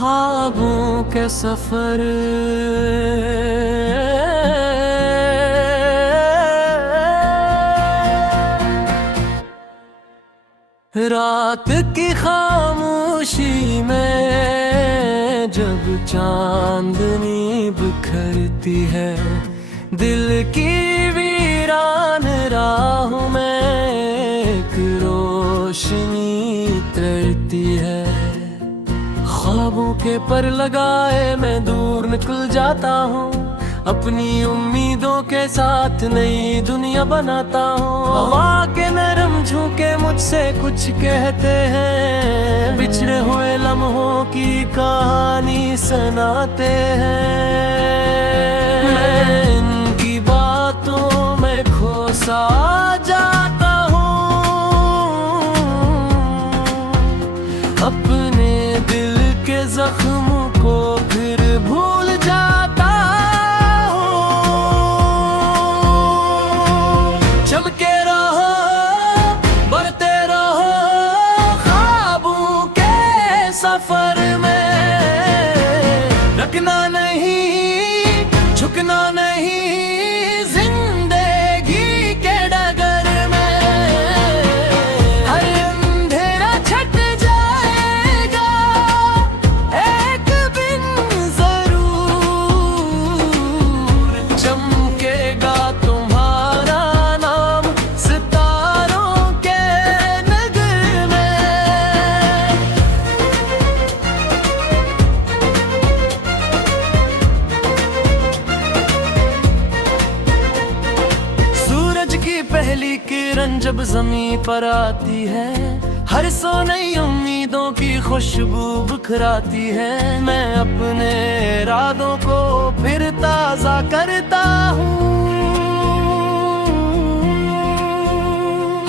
ख्वाबों के सफर रात की खामोशी में जब चांदनी बिखरती है, दिल की वीरान राहों में एक रोशनी तैरती है। ख्वाबों के पर लगाए मैं दूर निकल जाता हूँ, अपनी उम्मीदों के साथ नई दुनिया बनाता हूँ। हवा के नरम झोंके मुझसे कुछ कहते हैं, बिछड़े हुए लम्हों की कहानी सुनाते हैं। मैं इनकी बातों में खोसा जाता हूँ, अपने दिल के जख्मों को फिर भूल जाता हूँ। चल के रहो, बढ़ते रहो ख्वाबों के सफर में, रखना नहीं, झुकना नहीं जिंदगी के डगर में। हर अंधेरा छट जाएगा एक दिन जरूर, चमकेगा तुम्हारा नाम सितारों के नगर में। सूरज की पहली किरण जब जमीन पर आती है, हर सो नई उम्मीदों की खुशबू बिखराती है। मैं अपने इरादों को फिर ताजा करता हूँ,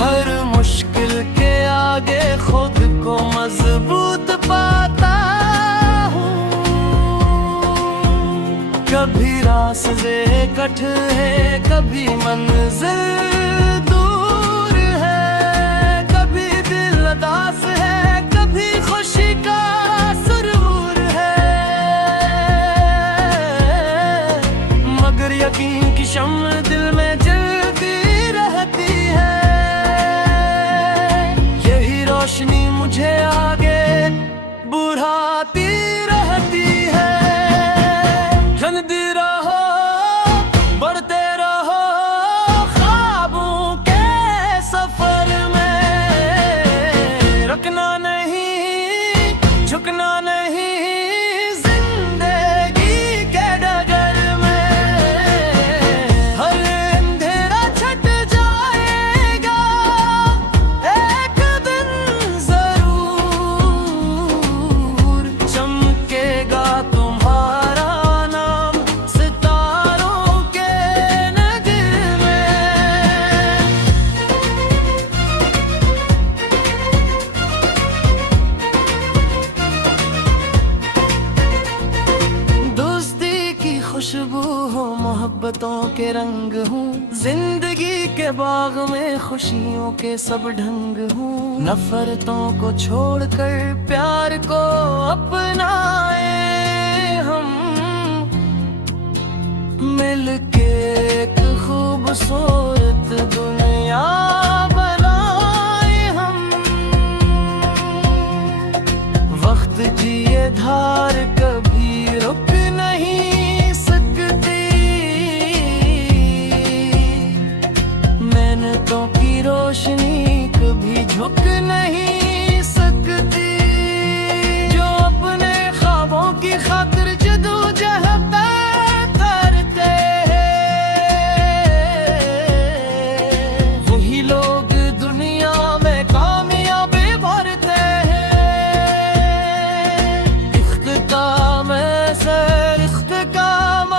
हर मुश्किल के आगे खुद को मजबूत पाता हूँ। कभी रास्ते कट है, कभी मंजिल दूर है, कभी दिल उदास है, कभी खुशी का सुरूर है। मगर यकीन की शम्म दिल में जलती रहती है, यही रोशनी मुझे आगे बढ़ाती रहती है। चलती रहो, बढ़ते रहो ख्वाबों के सफर में, रुकना नहीं, झुकना नहीं जिंदगी के डगर में। हर अंधेरा छट जाएगा एक दिन जरूर, चमकेगा तुम्हारा नाम सितारों के नगर में। दोस्ती की खुशबू हो, मोहब्बतों के रंग हूँ, जिंदगी के बाग में खुशियों के सब ढंग हूँ। नफरतों को छोड़कर प्यार को अपनाए हम, मिलके एक खूबसूरत दुनिया बनाए हम। वक्त की ये धार कभी रुक नहीं सकती, मेहनतों की रोशनी कभी झुक नहीं सकती। जो अपने ख्वाबों की खातिर जदोजहद करते हैं, वही लोग दुनिया में कामयाबी भरते हैं। इख्तिताम से इख्तिताम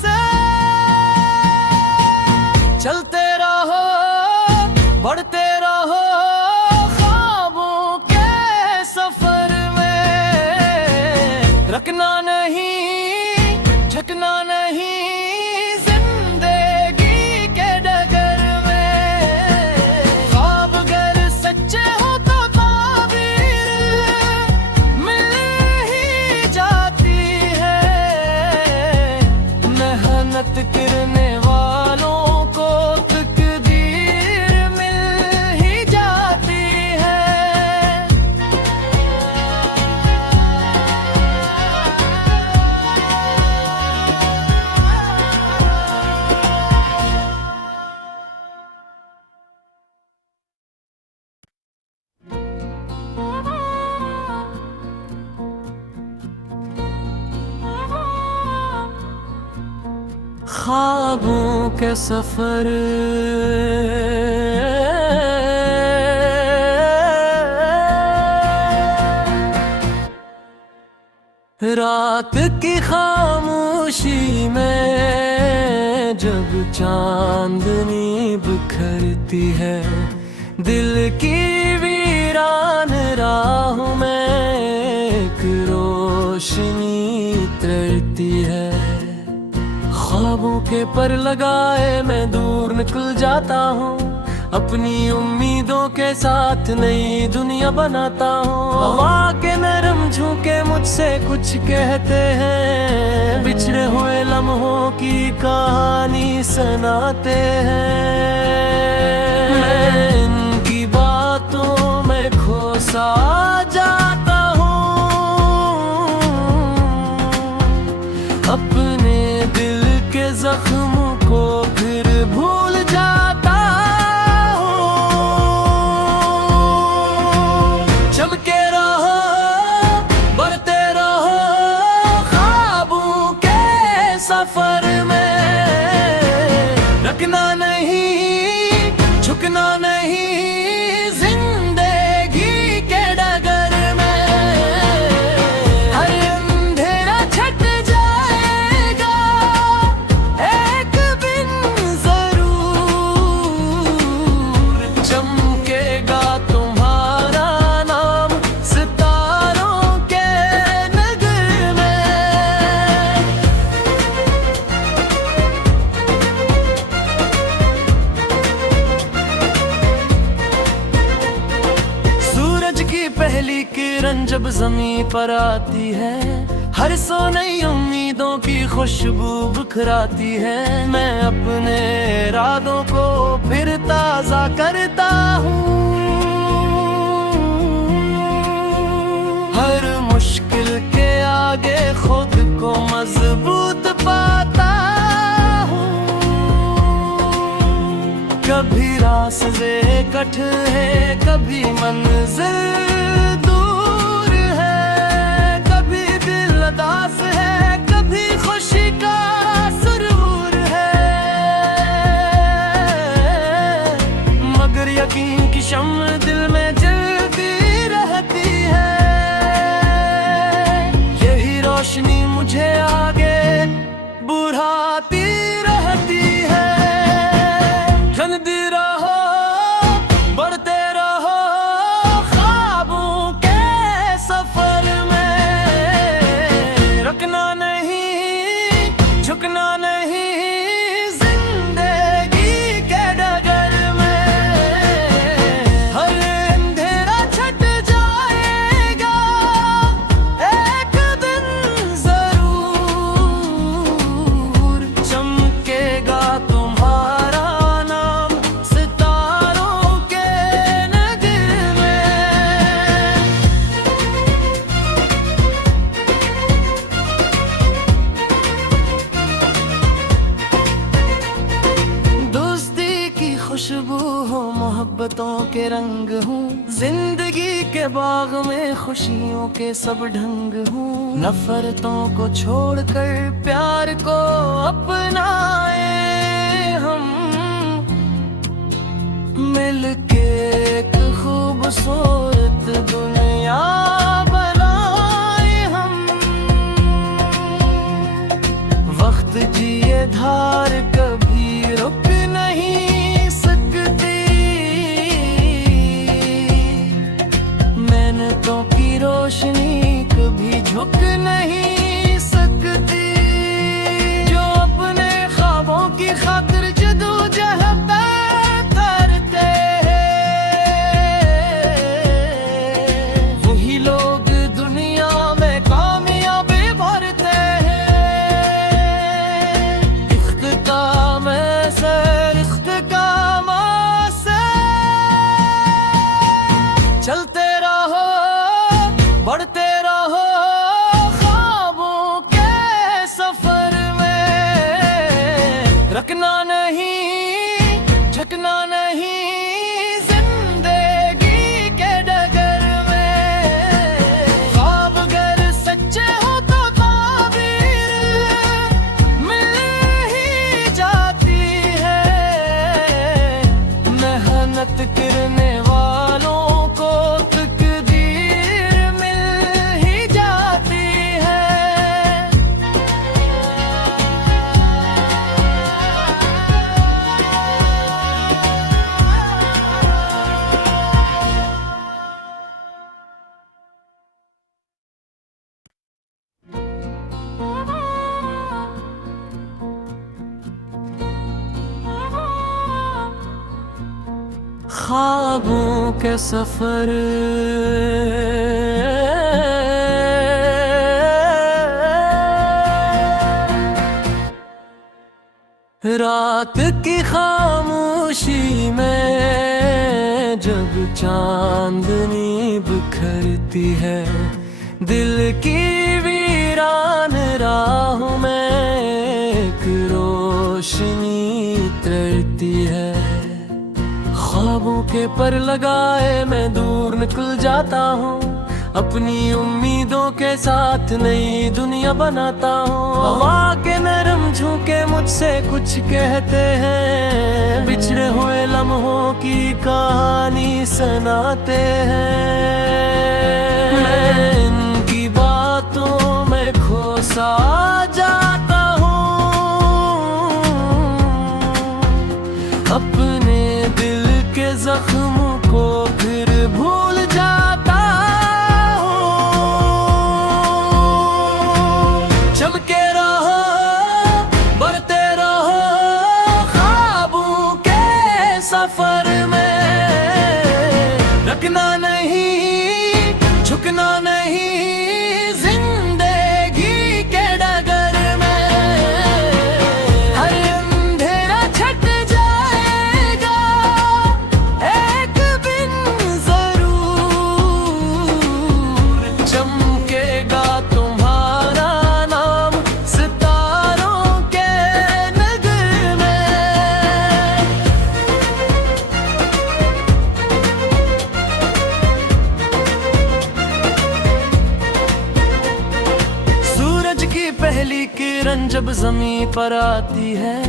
से चलते रहो, बढ़ते रहो ख्वाबों के सफर में, रखना नहीं, झुकना नहीं जिंदगी के डगर में। ख्वाब अगर सच्चे हो तो ताबीर मिल ही ख्वाबों के सफर रात की खामोशी में जब चांदनी बिखरती है, दिल की वीरान राहों में एक रोशनी तरती है। ख्वाबों के पर लगाए मैं दूर निकल जाता हूँ, अपनी उम्मीदों के साथ नई दुनिया बनाता हूँ। हवा के नरम झोंके मुझसे कुछ कहते हैं, बिछड़े हुए लम्हों की कहानी सुनाते हैं। मैं इनकी बातों में खो सा जाता हूँ, अपने दिल के जख्म को फिर भूल जाता। चमके रहो, बढ़ते रहो ख्वाबों के सफर में, रखना नहीं, झुकना नहीं जिंदगी के डगर में। हर अंधेरा छट जाएगा एक दिन जरूर, चमकेगा तुम्हारा नाम सितारों के नगर में। सूरज की पहली किरण जब जमीन पर आती है, हर सो नई उम्मीदों की खुशबू बिखराती है। मैं अपने इरादों को फिर ताजा करता हूँ, हर मुश्किल के आगे खुद को मजबूत पाता हूँ। कभी रास्ते कट है, कभी मंजिल दूर है, कभी दिल उदास है, कभी खुशी का सुरूर है। मगर यकीन की शम्म दिल में जलती रहती है, यही रोशनी मुझे आगे बुढ़ाती रहती है। ठंडी रहो, बढ़ते रहो ख्वाबों के सफर में, रखना नहीं, झुकना नहीं जिंदगी के डगर में। हर अंधेरा छट जाएगा एक दिन जरूर, चमकेगा तुम्हारा नाम सितारों के नगर में। दोस्ती की खुशबू हो, मोहब्बतों के रंग हूँ, जिंदगी के बाग में खुशियों के सब ढंग हूँ। नफरतों को छोड़कर प्यार को अपनाए हम, मिलके एक खूबसूरत दुनिया बनाए हम। वक्त जिए धार कभी रुक नहीं सकती, मेहनतों की रोशनी कभी झुक नहीं सकती। जो अपने ख्वाबों की खातिर जदोजहद करते हैं, वही लोग दुनिया में कामयाबी भरते हैं। इख्तिताम से इख्तिताम से चलते रहो, बढ़ते रहो ख्वाबों के सफर में, रखना नहीं, झुकना नहीं जिंदगी के डगर में। ख्वाब अगर सच्चे हो तो ताबीर मिल ही जाती मेहनत करने वालों को तकदीर मिल ही जाती है। ख्वाबों के सफर रात की खामोशी में जब चांदनी बिखरती है, दिल की वीरान राहों में एक रोशनी उतरती है। ख्वाबों के पर लगाए मैं दूर निकल जाता हूँ, अपनी उम्मीदों के साथ नई दुनिया बनाता हूँ। हवा के नरम झोंके मुझसे कुछ कहते हैं, बिछड़े हुए लम्हों की कहानी सुनाते हैं। मैं इनकी बातों में खो सा जाता हूँ, अपने दिल के जख्मों को फिर भूल जाता हूँ। चमके रहो, बढ़ते रहो ख्वाबों के सफर में, रखना नहीं, झुकना नहीं जिंदगी के डगर में। हर अंधेरा छट जाएगा एक दिन जरूर, चमकेगा तुम्हारा नाम सितारों के नगर में। सूरज की पहली किरण जब जमीन पर आती है,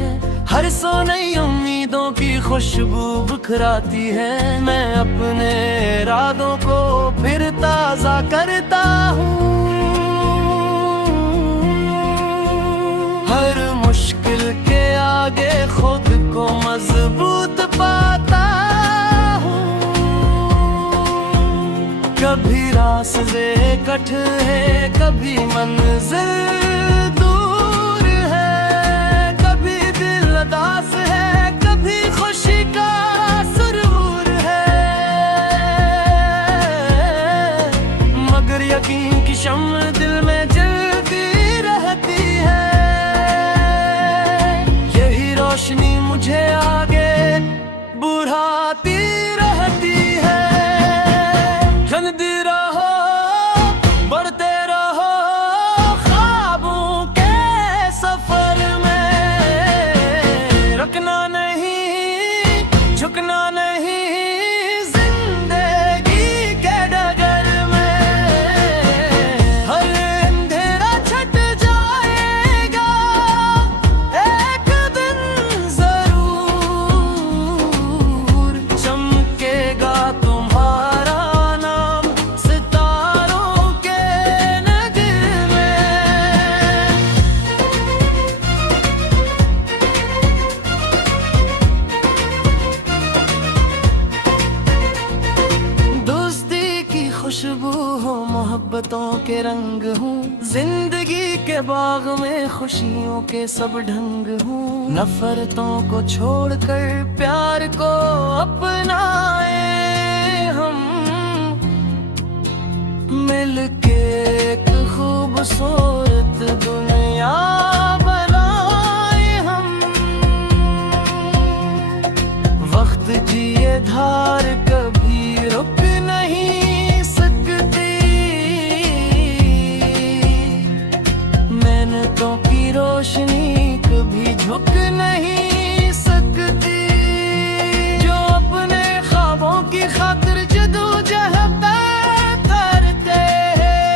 हर सो नई उम्मीदों की खुशबू बिखराती है। मैं अपने इरादों को फिर ताजा करता हूँ, हर मुश्किल के आगे खुद को मजबूत पाता हूँ। कभी रास्ते कट है, कभी मंजिल दूर है, कभी दिल उदास है, कभी खुशी का सुरूर है। मगर यकीन की शम्म दिल में जलती रहती है, यही रोशनी मुझे आगे बुढ़ाती रहती है। चलती रहो, बढ़ते रहो ख्वाबों के सफर में, रखना नहीं, झुकना नहीं जिंदगी के डगर में। हर अंधेरा छट जाएगा एक दिन जरूर, चमकेगा तुम्हारा नाम सितारों के नगर में। दोस्ती की खुशबू हो, मोहब्बतों के रंग हूँ, जिंदगी के बाग में खुशियों के सब ढंग हूँ। नफरतों को छोड़कर प्यार को अपनाए हम, मिलके एक खूबसूरत दुनिया बनाए हम। वक्त जिए धार कभी रुक नहीं सकती, मेहनतों की रोशनी कभी झुक नहीं सकती। जो अपने ख्वाबों की खातिर जदोजहद करते हैं,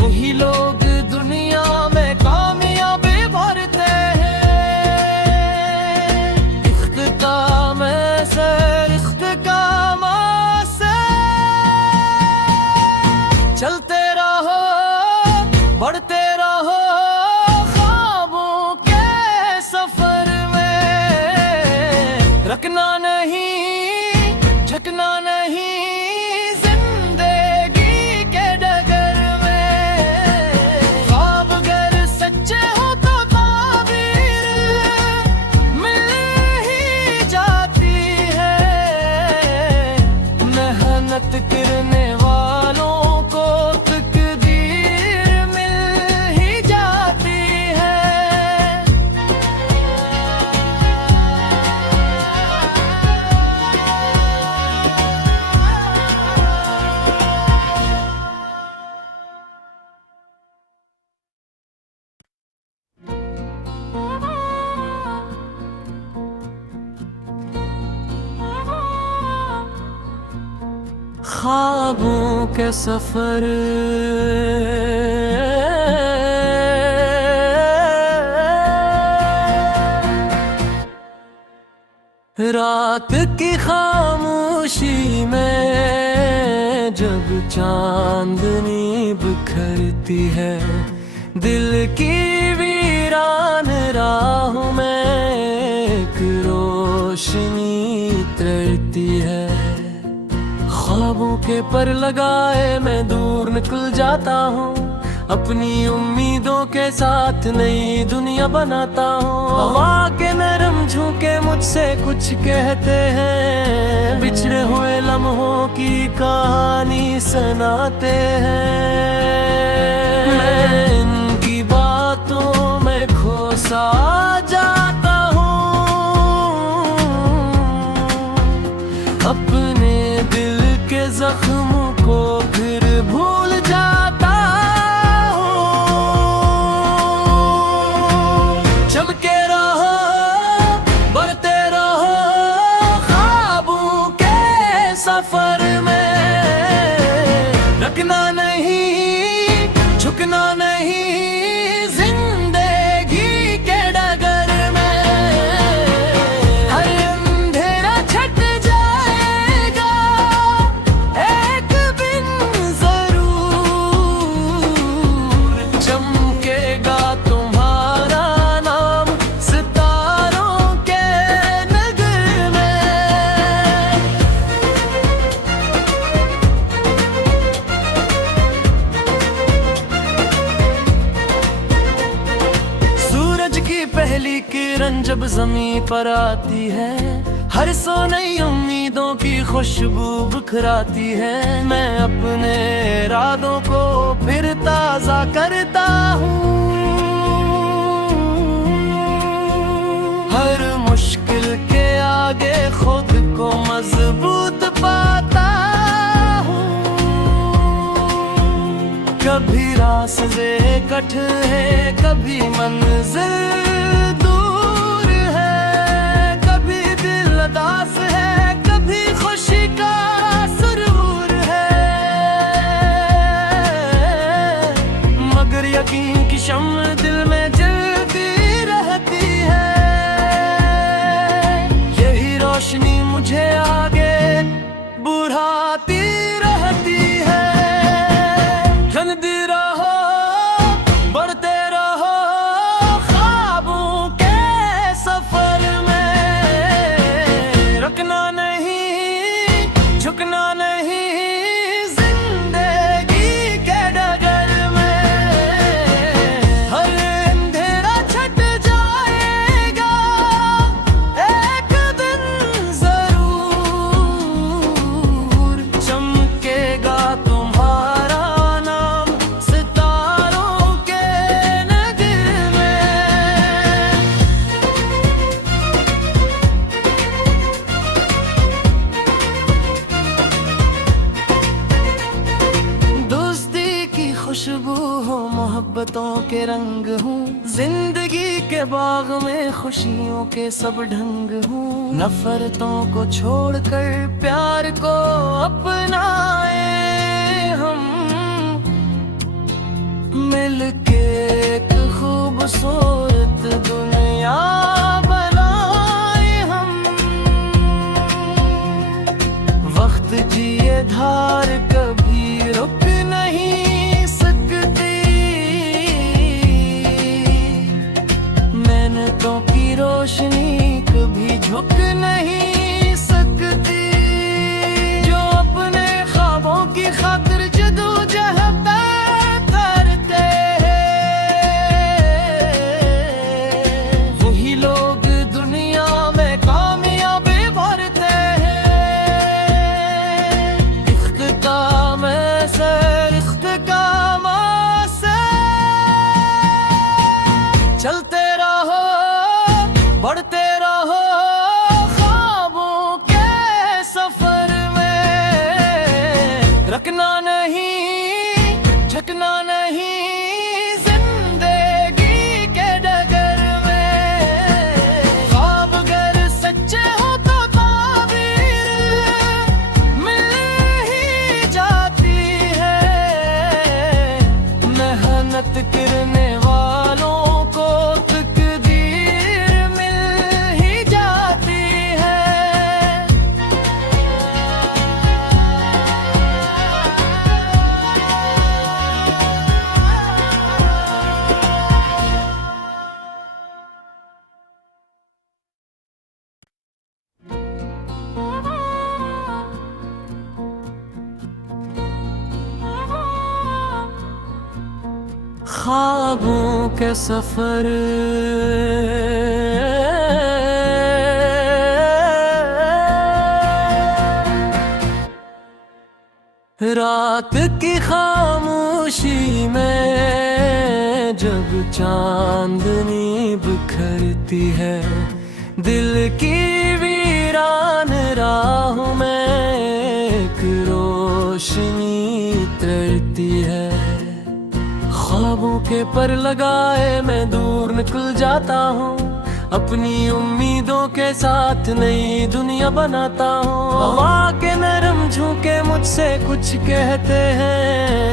वही लोग दुनिया में कामयाबी भरते हैं। ख्वाबों के सफर रात की खामोशी में जब चांदनी बिखरती है, दिल की वीरान राहों में एक रोशनी तरती है। ख्वाबों के पर लगाए मैं दूर निकल जाता हूँ, अपनी उम्मीदों के साथ नई दुनिया बनाता हूँ। हवा के नरम झोंके मुझसे कुछ कहते हैं, बिछड़े हुए लम्हों की कहानी सुनाते हैं। मैं इनकी बातों में खोसा जाता हूँ, अपने दिल के जख्मों को फिर भूल जाता हूँ। चमके रहो, बढ़ते रहो ख्वाबों के सफर में, रुकना नहीं, झुकना नहीं जिंदगी के डगर में। हर अंधेरा छट जाएगा एक दिन जरूर, चमकेगा तुम्हारा नाम सितारों के नगर में। सूरज की पहली किरण जब जमीन पर आती है, हर सौ नई उम्मीदों की खुशबू बिखराती है। मैं अपने इरादों को फिर ताजा करता हूँ, हर मुश्किल के आगे खुद को मजबूत पाता हूँ। कभी रास्ते कट है, कभी मंजिल दूर है, कभी दिल उदास है, कभी खुशी का सुरूर है। मगर यकीन की शम्म दिल में जलती रहती है, यही रोशनी मुझे आगे बढ़ाती रहती है। चलती रहो, बढ़ते रहो ख्वाबों के सफर में, रुकना नहीं, झुकना नहीं जिंदगी के डगर में। हर अंधेरा छट जाएगा एक दिन जरूर, चमकेगा तुम्हारा नाम सितारों के नगर में। दोस्ती की खुशबू हो, मोहब्बतों के रंग हूँ, जिंदगी के बाग में खुशियों के सब ढंग हूँ। नफरतों को छोड़कर प्यार को अपनाए हम, मिलके एक खूबसूरत दुनिया बनाए हम। वक्त जिए धार कभी रुक नहीं सकती, मेहनतों की रोशनी कभी झुक नहीं सकती। जो अपने ख्वाबों की खातिर जदोजहद करते हैं, वही लोग दुनिया में कामयाबी भरते हैं। इख्तिताम से इख्तिताम से चलते रहो, बढ़ते रहो ख्वाबों ख्वाबों के सफर रात की खामोशी में जब चांदनी बिखरती है, दिल की वीरान राहों में एक रोशनी तैरती है। ख्वाबों के पर लगाए मैं दूर निकल जाता हूँ, अपनी उम्मीदों के साथ नई दुनिया बनाता हूँ। हवा के नरम झोंके मुझसे कुछ कहते हैं,